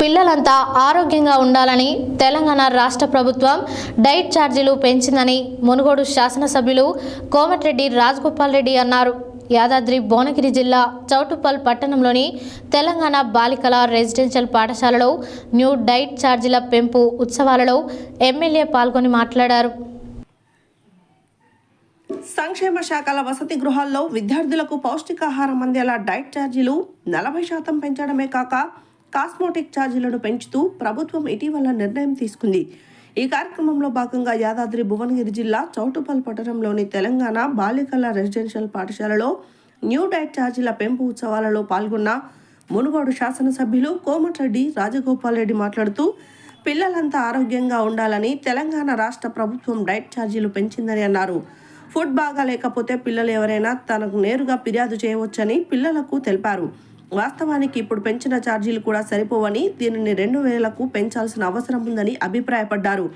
పిల్లలంతా ఆరోగ్యంగా ఉండాలని తెలంగాణ రాష్ట్ర ప్రభుత్వం డైట్ ఛార్జీలు పెంచిందని మునుగోడు శాసనసభ్యులు కోమటిరెడ్డి రాజగోపాల్ రెడ్డి అన్నారు. యాదాద్రి భువనగిరి జిల్లా చౌటుప్పల్ పట్టణంలోని తెలంగాణ బాలికల రెసిడెన్షియల్ పాఠశాలలో న్యూ డైట్ ఛార్జీల పెంపు ఉత్సవాలలో ఎమ్మెల్యే పాల్గొని మాట్లాడారు. సంక్షేమ శాఖల వసతి గృహాల్లో విద్యార్థులకు పౌష్టికాహారం అందేలా డైట్ ఛార్జీలు నలభై శాతం పెంచడమే కాక కాస్మోటిక్ ఛార్జీలను పెంచుతూ ప్రభుత్వం ఇటీవల నిర్ణయం తీసుకుంది. ఈ కార్యక్రమంలో భాగంగా యాదాద్రి భువనగిరి జిల్లా చౌటుపల్ పట్టణంలోని తెలంగాణ బాలికల రెసిడెన్షియల్ పాఠశాలలో న్యూ డైట్ ఛార్జీల పెంపు ఉత్సవాలలో పాల్గొన్న మునుగోడు శాసనసభ్యులు కోమటిరెడ్డి రాజగోపాల్ రెడ్డి మాట్లాడుతూ పిల్లలంతా ఆరోగ్యంగా ఉండాలని తెలంగాణ రాష్ట్ర ప్రభుత్వం డైట్ ఛార్జీలు పెంచిందని అన్నారు. ఫుడ్ బాగా లేకపోతే పిల్లలు ఎవరైనా తనకు నేరుగా ఫిర్యాదు చేయవచ్చని పిల్లలకు తెలిపారు. వాస్తవానికి ఇప్పుడు పెంచిన ఛార్జీలు కూడా సరిపోవని దీనిని రెండు వేలకు పెంచాల్సిన అవసరం ఉందని అభిప్రాయపడ్డారు.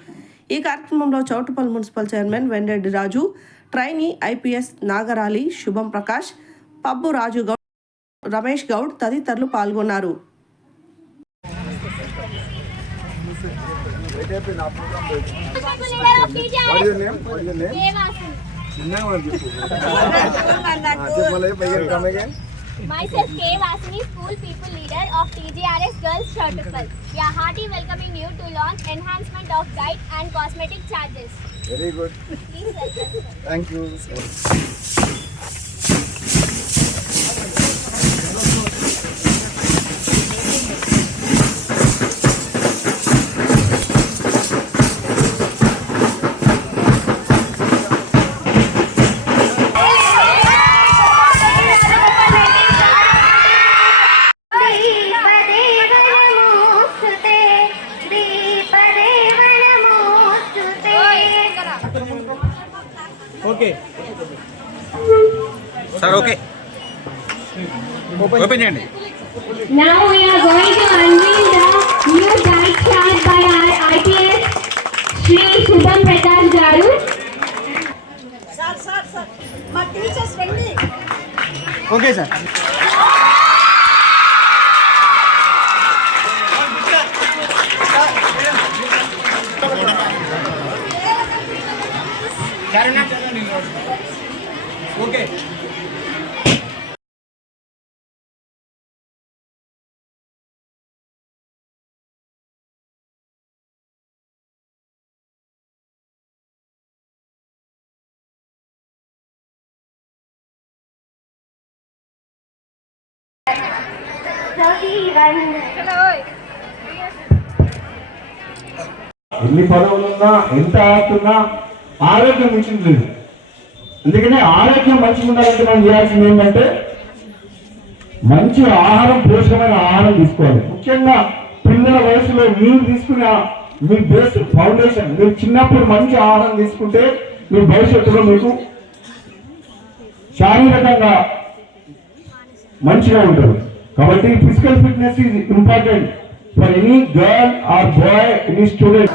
ఈ కార్యక్రమంలో Choutuppal municipal chairman Vemreddy Raju trainee IPS Nagarali Shubham Prakash Pabbu Raju Goud Ramesh Goud తదితరులు పాల్గొన్నారు. Myself K. Vasini, School People Leader of TGRS Girls Shirtupal. We are hearty welcoming you to launch enhancement of guide and cosmetic charges. Very good. Please welcome. Thank you. Sir okay open చేయండి Now we are going to unveil the new diet chart by our IPS Sri Shubham Prakash Garu. Okay sir okay ఎన్ని పదవులున్నా ఎంత ఆడుతున్నా ఆరోగ్యం మంచిది లేదు అందుకనే ఆరోగ్యం మంచిగా ఉండాలంటే మనం చేయాల్సింది ఏంటంటే మంచి ఆహారం పోషకమైన ఆహారం తీసుకోవాలి. ముఖ్యంగా పిల్లల వయసులో మీరు తీసుకున్న మీ బేస్ ఫౌండేషన్ మీరు చిన్నప్పుడు మంచి ఆహారం తీసుకుంటే మీ భవిష్యత్తులో మీకు శారీరకంగా మంచిగా ఉంటుంది. కాబట్టి physical fitness is important for any girl or boy any student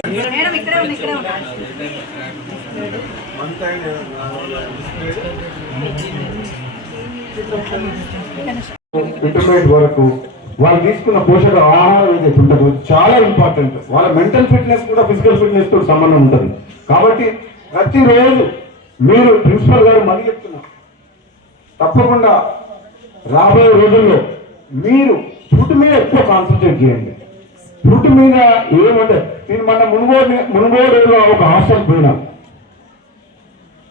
One intermediate వరకు వాళ్ళు తీసుకున్న పోషక ఆహారం ఏదైతే ఉంటుందో చాలా ఇంపార్టెంట్ వాళ్ళ మెంటల్ ఫిట్నెస్ కూడా ఫిజికల్ ఫిట్నెస్తో సంబంధం ఉంటుంది. కాబట్టి ప్రతిరోజు మీరు ప్రిన్సిపల్ గారు మళ్ళీ చెప్తున్నా తప్పకుండా రాబోయే రోజుల్లో మీరు ఫుడ్ మీద ఎక్కువ కాన్సన్ట్రేట్ చేయండి. ఫుడ్ మీద ఏమంటే నేను మన మునుగోడు మునుగోడులో ఒక హాస్టల్ పోయినా.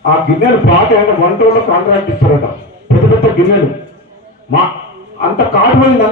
ఆ గిన్నెలు పాత అంటే వంట కాంట్రాక్ట్ ఇస్తారట పెద్ద పెద్ద గిన్నెలు. మా అంత కాటుపోయింది